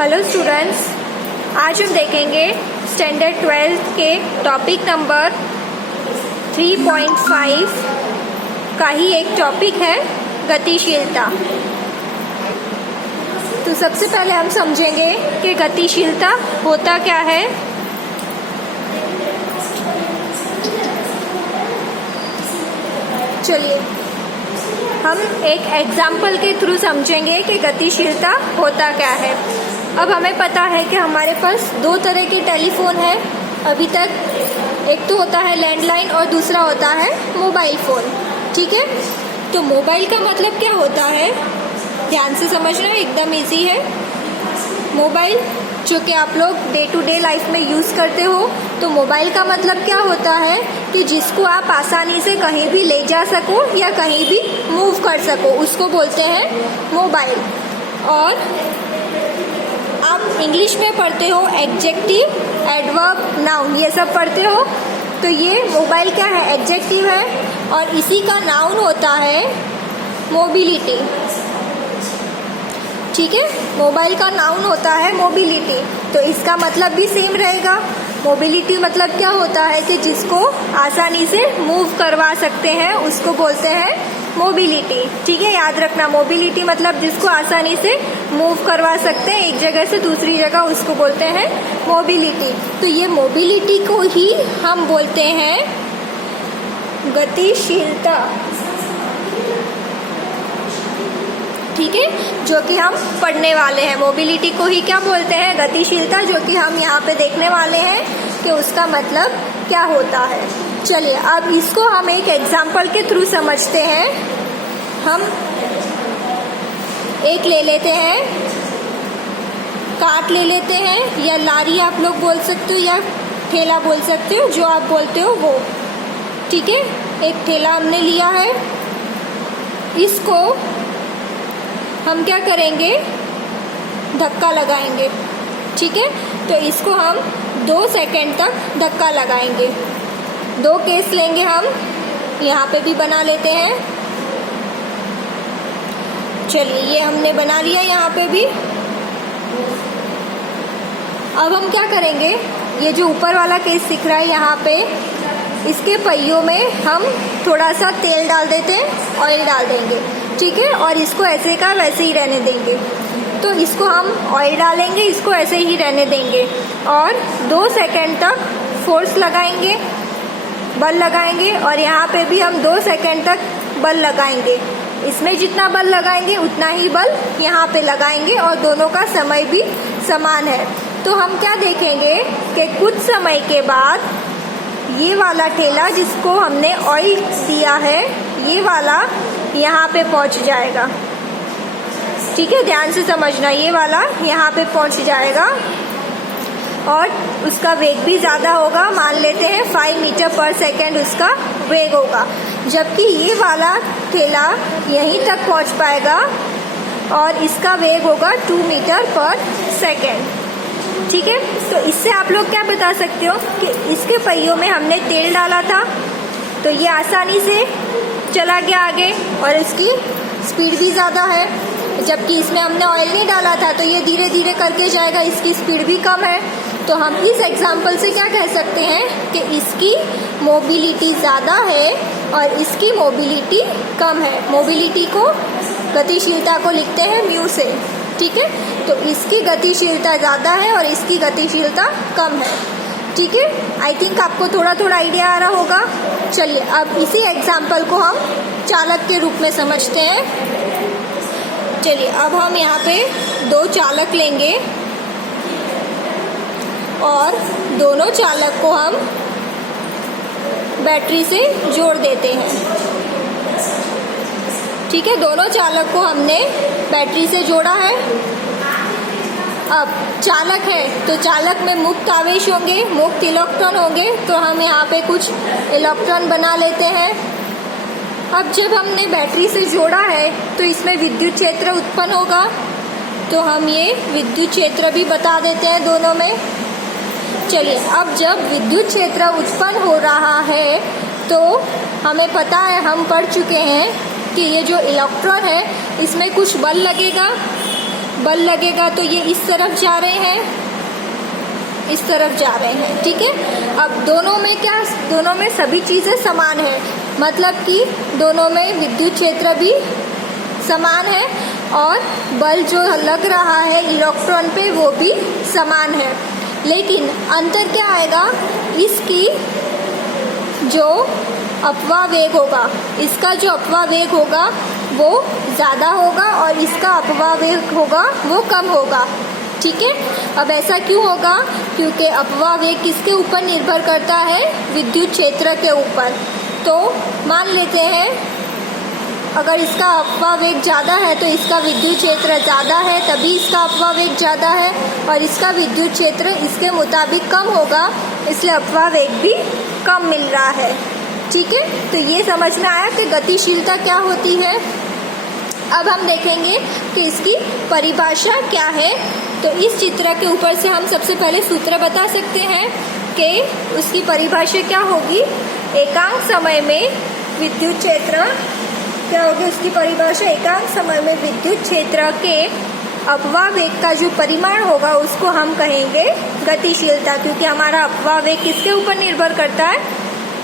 Hello students, आज हम देखेंगे स्टैंडर्ड 12 के टॉपिक नंबर 3.5 का ही एक टॉपिक है गतिशीलता। तो सबसे पहले हम समझेंगे कि गतिशीलता होता क्या है। चलिए हम एक एग्जाम्पल के थ्रू समझेंगे कि गतिशीलता होता क्या है। अब हमें पता है कि हमारे पास दो तरह के टेलीफोन है अभी तक, एक तो होता है लैंडलाइन और दूसरा होता है मोबाइल फ़ोन। ठीक है, तो मोबाइल का मतलब क्या होता है, ध्यान से समझना, एकदम इजी है। मोबाइल जो कि आप लोग डे टू डे लाइफ में यूज़ करते हो, तो मोबाइल का मतलब क्या होता है कि जिसको आप आसानी से कहीं भी ले जा सको या कहीं भी मूव कर सको, उसको बोलते हैं मोबाइल। और आप इंग्लिश में पढ़ते हो एडजेक्टिव, एडवर्ब, नाउन, ये सब पढ़ते हो। तो ये मोबाइल क्या है, एडजेक्टिव है, और इसी का नाउन होता है मोबिलिटी। ठीक है, मोबाइल का नाउन होता है मोबिलिटी, तो इसका मतलब भी सेम रहेगा। मोबिलिटी मतलब क्या होता है कि जिसको आसानी से मूव करवा सकते हैं उसको बोलते हैं मोबिलिटी। ठीक है, याद रखना, मोबिलिटी मतलब जिसको आसानी से मूव करवा सकते हैं एक जगह से दूसरी जगह, उसको बोलते हैं मोबिलिटी। तो ये मोबिलिटी को ही हम बोलते हैं गतिशीलता। ठीक है, जो कि हम पढ़ने वाले हैं, मोबिलिटी को ही क्या बोलते हैं, गतिशीलता, जो कि हम यहाँ पे देखने वाले हैं कि उसका मतलब क्या होता है। चलिए अब इसको हम एक एग्जाम्पल के थ्रू समझते हैं। हम एक ले लेते हैं, कार्ट ले लेते हैं, या लारी आप लोग बोल सकते हो या ठेला बोल सकते हो, जो आप बोलते हो वो। ठीक है, एक ठेला हमने लिया है, इसको हम क्या करेंगे, धक्का लगाएंगे। ठीक है, तो इसको हम 2 सेकंड तक धक्का लगाएंगे। 2 केस लेंगे हम, यहाँ पे भी बना लेते हैं। चलिए ये हमने बना लिया यहाँ पे भी। अब हम क्या करेंगे, ये जो ऊपर वाला केस दिख रहा है यहाँ पे, इसके पहियों में हम थोड़ा सा तेल डाल देते हैं, ऑयल डाल देंगे। ठीक है, और इसको ऐसे का वैसे ही रहने देंगे। तो इसको हम ऑयल डालेंगे, इसको ऐसे ही रहने देंगे और 2 सेकंड तक फोर्स लगाएंगे, बल लगाएंगे, और यहाँ पे भी हम 2 सेकंड तक बल लगाएंगे। इसमें जितना बल लगाएंगे उतना ही बल यहाँ पे लगाएंगे, और दोनों का समय भी समान है। तो हम क्या देखेंगे कि कुछ समय के बाद ये वाला ठेला जिसको हमने ऑयल दिया है, ये वाला यहाँ पे पहुँच जाएगा। ठीक है, ध्यान से समझना, ये वाला यहाँ पे पहुँच जाएगा और उसका वेग भी ज़्यादा होगा, मान लेते हैं 5 मीटर पर सेकेंड उसका वेग होगा, जबकि ये वाला ठेला यहीं तक पहुँच पाएगा और इसका वेग होगा 2 मीटर पर सेकेंड। ठीक है, तो इससे आप लोग क्या बता सकते हो कि इसके पहियों में हमने तेल डाला था, तो ये आसानी से चला गया आगे और इसकी स्पीड भी ज़्यादा है, जबकि इसमें हमने ऑयल नहीं डाला था, तो ये धीरे धीरे करके जाएगा, इसकी स्पीड भी कम है। तो हम इस एग्जाम्पल से क्या कह सकते हैं कि इसकी मोबिलिटी ज़्यादा है और इसकी मोबिलिटी कम है। मोबिलिटी को, गतिशीलता को लिखते हैं म्यू से। ठीक है, तो इसकी गतिशीलता ज़्यादा है और इसकी गतिशीलता कम है। ठीक है, आई थिंक आपको थोड़ा थोड़ा आइडिया आ रहा होगा। चलिए अब इसी एग्जाम्पल को हम चालक के रूप में समझते हैं। चलिए अब हम यहाँ पे 2 चालक लेंगे और दोनों चालक को हम बैटरी से जोड़ देते हैं। ठीक है, दोनों चालक को हमने बैटरी से जोड़ा है। अब चालक है तो चालक में मुक्त आवेश होंगे, मुक्त इलेक्ट्रॉन होंगे, तो हम यहाँ पे कुछ इलेक्ट्रॉन बना लेते हैं। अब जब हमने बैटरी से जोड़ा है तो इसमें विद्युत क्षेत्र उत्पन्न होगा, तो हम ये विद्युत क्षेत्र भी बता देते हैं दोनों में। चलिए अब जब विद्युत क्षेत्र उत्पन्न हो रहा है तो हमें पता है, हम पढ़ चुके हैं कि ये जो इलेक्ट्रॉन है इसमें कुछ बल लगेगा, बल लगेगा तो ये इस तरफ जा रहे हैं, इस तरफ जा रहे हैं, ठीक है। अब दोनों में क्या, दोनों में सभी चीज़ें समान है, मतलब कि दोनों में विद्युत क्षेत्र भी समान है और बल जो लग रहा है इलेक्ट्रॉन पे वो भी समान है। लेकिन अंतर क्या आएगा, इसकी जो अपवाह वेग होगा, इसका जो अपवाह वेग होगा वो ज़्यादा होगा और इसका अपवाह वेग होगा वो कम होगा, ठीक है। अब ऐसा क्यों होगा, क्योंकि अपवाह वेग किसके ऊपर निर्भर करता है, विद्युत क्षेत्र के ऊपर। तो मान लेते हैं अगर इसका अपवाह वेग ज़्यादा है तो इसका विद्युत क्षेत्र ज़्यादा है, तभी इसका अपवाह वेग ज़्यादा है, और इसका विद्युत क्षेत्र इसके मुताबिक कम होगा, इसलिए अपवाह वेग भी कम मिल रहा है, ठीक है। तो ये समझ में आया कि गतिशीलता क्या होती है। अब हम देखेंगे कि इसकी परिभाषा क्या है। तो इस चित्र के ऊपर से हम सबसे पहले सूत्र बता सकते हैं कि उसकी परिभाषा क्या होगी। एकांक समय में विद्युत क्षेत्र क्या होगी, उसकी परिभाषा एकांक समय में विद्युत क्षेत्र के अपवाह वेग का जो परिमाण होगा उसको हम कहेंगे गतिशीलता, क्योंकि हमारा अपवाह वेग किसके ऊपर निर्भर करता है,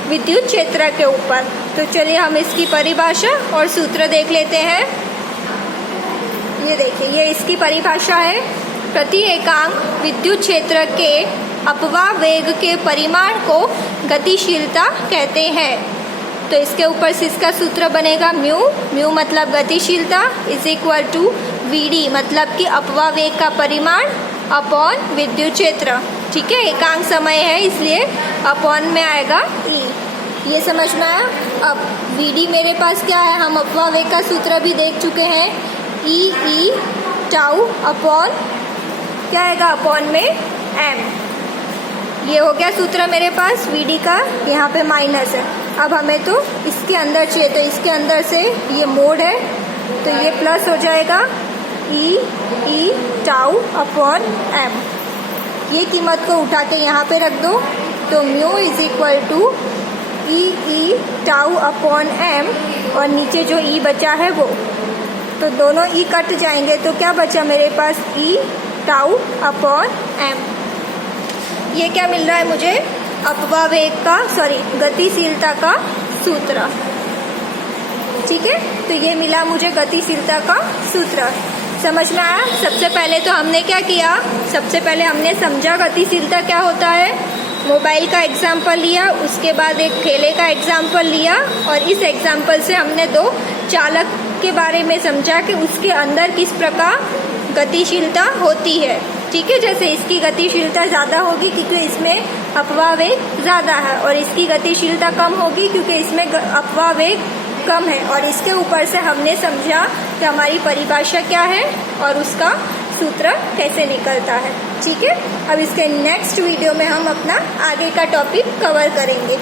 विद्युत क्षेत्र के ऊपर। तो चलिए हम इसकी परिभाषा और सूत्र देख लेते हैं। ये देखिए, ये इसकी परिभाषा है। प्रति एकांक विद्युत क्षेत्र के अपवाह वेग के परिमाण को गतिशीलता कहते हैं। तो इसके ऊपर से इसका सूत्र बनेगा म्यू, म्यू मतलब गतिशीलता, इज इक्वल टू वीडी मतलब कि अपवाह वेग का परिमाण अपॉन विद्युत क्षेत्र, ठीक है। एकांक समय है इसलिए अपॉन में आएगा ई। ये समझ में आया। अब वीडी मेरे पास क्या है, हम अपवाह वेग का सूत्र भी देख चुके हैं, ई टाउ अपॉन क्या आएगा, अपॉन में एम। ये हो गया सूत्र मेरे पास वीडी का, यहाँ पे माइनस है। अब हमें तो इसके अंदर चाहिए, तो इसके अंदर से ये मोड है तो ये प्लस हो जाएगा ई टाउ अपॉन एम। ये कीमत को उठा के यहाँ पे रख दो, तो mu is equal to e tau upon m, और नीचे जो ई बचा है वो, तो दोनों ई कट जाएंगे तो क्या बचा मेरे पास, ई टाउ अपॉन एम। ये क्या मिल रहा है मुझे, अपवाह वेग का, सॉरी गतिशीलता का सूत्र, ठीक है। तो ये मिला मुझे गतिशीलता का सूत्र। समझ में आया। सबसे पहले तो हमने क्या किया, सबसे पहले हमने समझा गतिशीलता क्या होता है, मोबाइल का एग्जाम्पल लिया, उसके बाद एक ठेले का एग्जाम्पल लिया, और इस एग्जाम्पल से हमने दो चालक के बारे में समझा कि उसके अंदर किस प्रकार गतिशीलता होती है, ठीक है। जैसे इसकी गतिशीलता ज़्यादा होगी क्योंकि इसमें अपवाह वेग ज़्यादा है, और इसकी गतिशीलता कम होगी क्योंकि इसमें अपवाह वेग कम है। और इसके ऊपर से हमने समझा कि हमारी परिभाषा क्या है और उसका सूत्र कैसे निकलता है, ठीक है। अब इसके नेक्स्ट वीडियो में हम अपना आगे का टॉपिक कवर करेंगे।